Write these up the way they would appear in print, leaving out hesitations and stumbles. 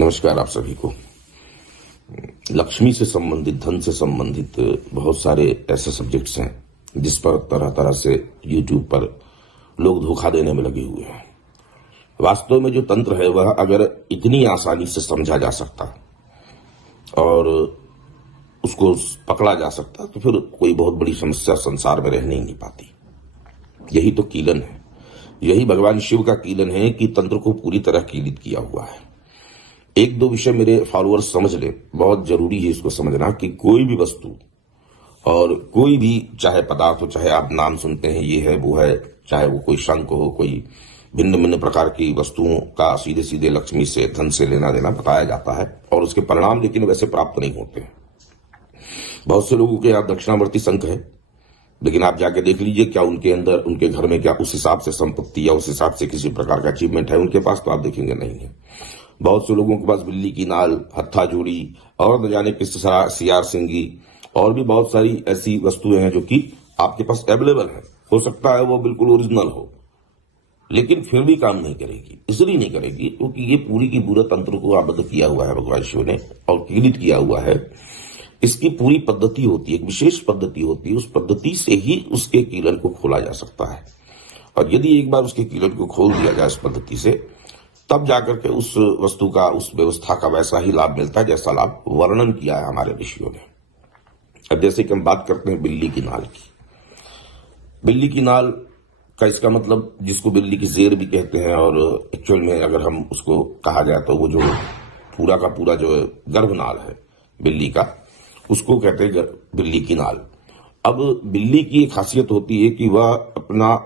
नमस्कार आप सभी को। लक्ष्मी से संबंधित, धन से संबंधित बहुत सारे ऐसे सब्जेक्ट्स हैं जिस पर तरह तरह से यूट्यूब पर लोग धोखा देने में लगे हुए हैं। वास्तव में जो तंत्र है वह अगर इतनी आसानी से समझा जा सकता और उसको पकड़ा जा सकता तो फिर कोई बहुत बड़ी समस्या संसार में रहने ही नहीं पाती। यही तो कीलन है, यही भगवान शिव का कीलन है कि तंत्र को पूरी तरह कीलित किया हुआ है। एक दो विषय मेरे फॉलोअर्स समझ ले, बहुत जरूरी है इसको समझना कि कोई भी वस्तु और कोई भी चाहे पदार्थ हो, चाहे आप नाम सुनते हैं ये है वो है, चाहे वो कोई शंख हो, कोई भिन्न भिन्न प्रकार की वस्तुओं का सीधे सीधे लक्ष्मी से, धन से लेना देना बताया जाता है और उसके परिणाम लेकिन वैसे प्राप्त नहीं होते। बहुत से लोगों के यहाँ दक्षिणावर्ती शंख है, लेकिन आप जाके देख लीजिए क्या उनके अंदर, उनके घर में क्या उस हिसाब से संपत्ति या उस हिसाब से किसी प्रकार का अचीवमेंट है उनके पास, तो आप देखेंगे नहीं है। बहुत से लोगों के पास बिल्ली की नाल, हत्था जोड़ी और न जाने किस सियार सिंगी और भी बहुत सारी ऐसी वस्तुएं हैं जो कि आपके पास अवेलेबल है। हो सकता है वो बिल्कुल ओरिजिनल हो, लेकिन फिर भी काम नहीं करेगी। इसलिए नहीं करेगी क्योंकि ये पूरी की पूरा तंत्र को आबद्ध किया हुआ है भगवान शिव ने और कीलित किया हुआ है। इसकी पूरी पद्धति होती है, एक विशेष पद्धति होती है, उस पद्धति से ही उसके कीलन को खोला जा सकता है। और यदि एक बार उसके कीलन को खोल दिया जाए इस पद्धति से, तब जाकर के उस वस्तु का, उस व्यवस्था का वैसा ही लाभ मिलता है जैसा लाभ वर्णन किया है हमारे ऋषियों ने। अब जैसे कि हम बात करते हैं बिल्ली की नाल की। बिल्ली की नाल का इसका मतलब, जिसको बिल्ली की जेर भी कहते हैं, और एक्चुअल में अगर हम उसको कहा जाए तो वो जो पूरा का पूरा जो गर्भनाल है बिल्ली का, उसको कहते हैं बिल्ली की नाल। अब बिल्ली की एक खासियत होती है कि वह अपना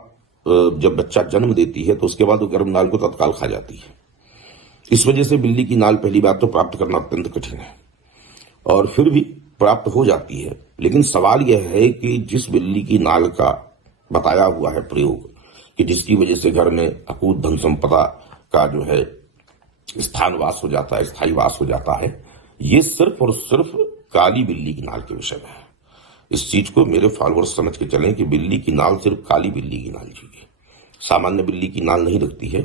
जब बच्चा जन्म देती है तो उसके बाद वो गर्भनाल को तत्काल खा जाती है। इस वजह से बिल्ली की नाल पहली बात तो प्राप्त करना अत्यंत कठिन है, और फिर भी प्राप्त हो जाती है। लेकिन सवाल यह है कि जिस बिल्ली की नाल का बताया हुआ है प्रयोग, कि जिसकी वजह से घर में अकूत धन संपदा का जो है स्थान वास हो जाता है, स्थायी वास हो जाता है, ये सिर्फ और सिर्फ काली बिल्ली की नाल के विषय में है। इस चीज को मेरे फॉलोअर्स समझ के चलें कि बिल्ली की नाल सिर्फ काली बिल्ली की नाल चाहिए, सामान्य बिल्ली की नाल नहीं लगती है।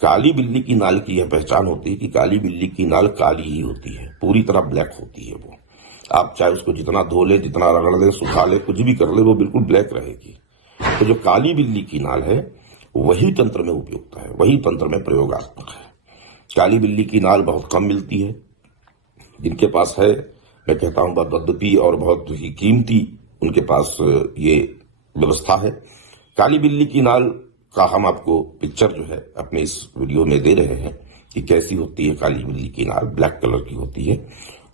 काली बिल्ली की नाल की यह पहचान होती है कि काली बिल्ली की नाल काली ही होती है, पूरी तरह ब्लैक होती है वो। आप चाहे उसको जितना धो ले, जितना रगड़ ले, सुखा ले, कुछ भी कर ले, वो बिल्कुल ब्लैक रहेगी। तो जो काली बिल्ली की नाल है वही तंत्र में उपयुक्त है, वही तंत्र में प्रयोगात्मक है। काली बिल्ली की नाल बहुत कम मिलती है। जिनके पास है, मैं कहता हूं बहुत अद्वितीय और बहुत ही कीमती उनके पास ये व्यवस्था है। काली बिल्ली की नाल का हम आपको पिक्चर जो है अपने इस वीडियो में दे रहे हैं कि कैसी होती है काली बिल्ली की नाल। ब्लैक कलर की होती है,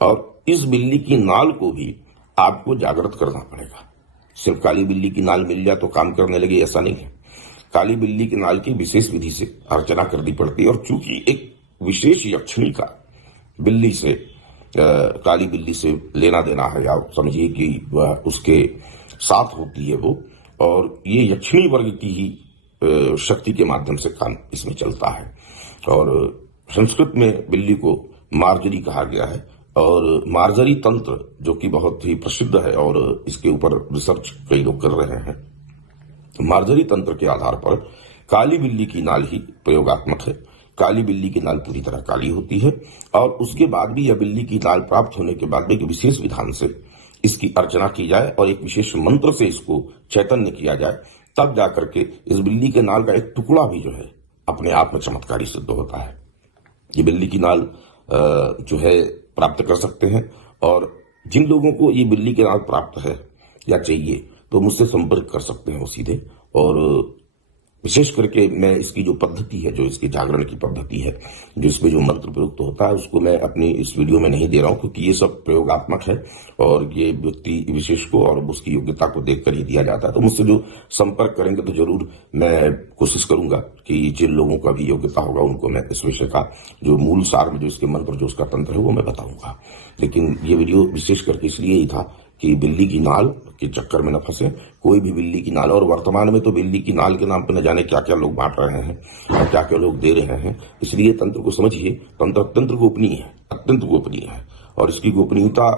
और इस बिल्ली की नाल को भी आपको जागृत करना पड़ेगा। सिर्फ काली बिल्ली की नाल मिल जाए तो काम करने लगे, ऐसा नहीं है। काली बिल्ली की नाल की विशेष विधि से अर्चना करनी पड़ती है, और चूंकि एक विशेष यक्षिणी का बिल्ली से, काली बिल्ली से लेना देना है, या समझिए कि वह उसके साथ होती है वो, और ये यक्षिणी वर्ग की ही शक्ति के माध्यम से काम इसमें चलता है। और संस्कृत में बिल्ली को मार्जरी कहा गया है, और मार्जरी तंत्र जो कि बहुत ही प्रसिद्ध है और इसके ऊपर रिसर्च कई लोग कर रहे हैं, मार्जरी तंत्र के आधार पर काली बिल्ली की नाल ही प्रयोगात्मक है। काली बिल्ली की नाल पूरी तरह काली होती है, और उसके बाद भी यह बिल्ली की नाल प्राप्त होने के बाद भी एक विशेष विधान से इसकी अर्चना की जाए और एक विशेष मंत्र से इसको चैतन्य किया जाए, तब जाकर के इस बिल्ली के नाल का एक टुकड़ा भी जो है अपने आप में चमत्कारी सिद्ध होता है। ये बिल्ली की नाल जो है प्राप्त कर सकते हैं, और जिन लोगों को ये बिल्ली की नाल प्राप्त है या चाहिए तो मुझसे संपर्क कर सकते हैं वो सीधे। और विशेष करके मैं इसकी जो पद्धति है, जो इसके जागरण की पद्धति है, जो इसमें जो मंत्र प्रयुक्त होता है, उसको मैं अपनी इस वीडियो में नहीं दे रहा हूं, क्योंकि ये सब प्रयोगात्मक है और ये व्यक्ति विशेष को और उसकी योग्यता को देखकर ही दिया जाता है। तो मुझसे जो संपर्क करेंगे तो जरूर मैं कोशिश करूंगा कि जिन लोगों का भी योग्यता होगा उनको मैं इस विषय का जो मूल सार में जो इसके मंत्र, जो उसका तंत्र है, वो मैं बताऊंगा। लेकिन ये वीडियो विशेष करके इसलिए ही था कि बिल्ली की नाल के चक्कर में न फंसे। कोई भी बिल्ली की नाल, और वर्तमान में तो बिल्ली की नाल के नाम पर न जाने क्या क्या लोग बांट रहे हैं और क्या क्या लोग दे रहे हैं। इसलिए तंत्र को समझिए, तंत्र अत्यंत गोपनीय है, अत्यंत गोपनीय है, और इसकी गोपनीयता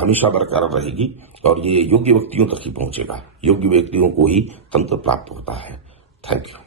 हमेशा बरकरार रहेगी, और ये योग्य व्यक्तियों तक ही पहुंचेगा। योग्य व्यक्तियों को ही तंत्र प्राप्त होता है। Thank you.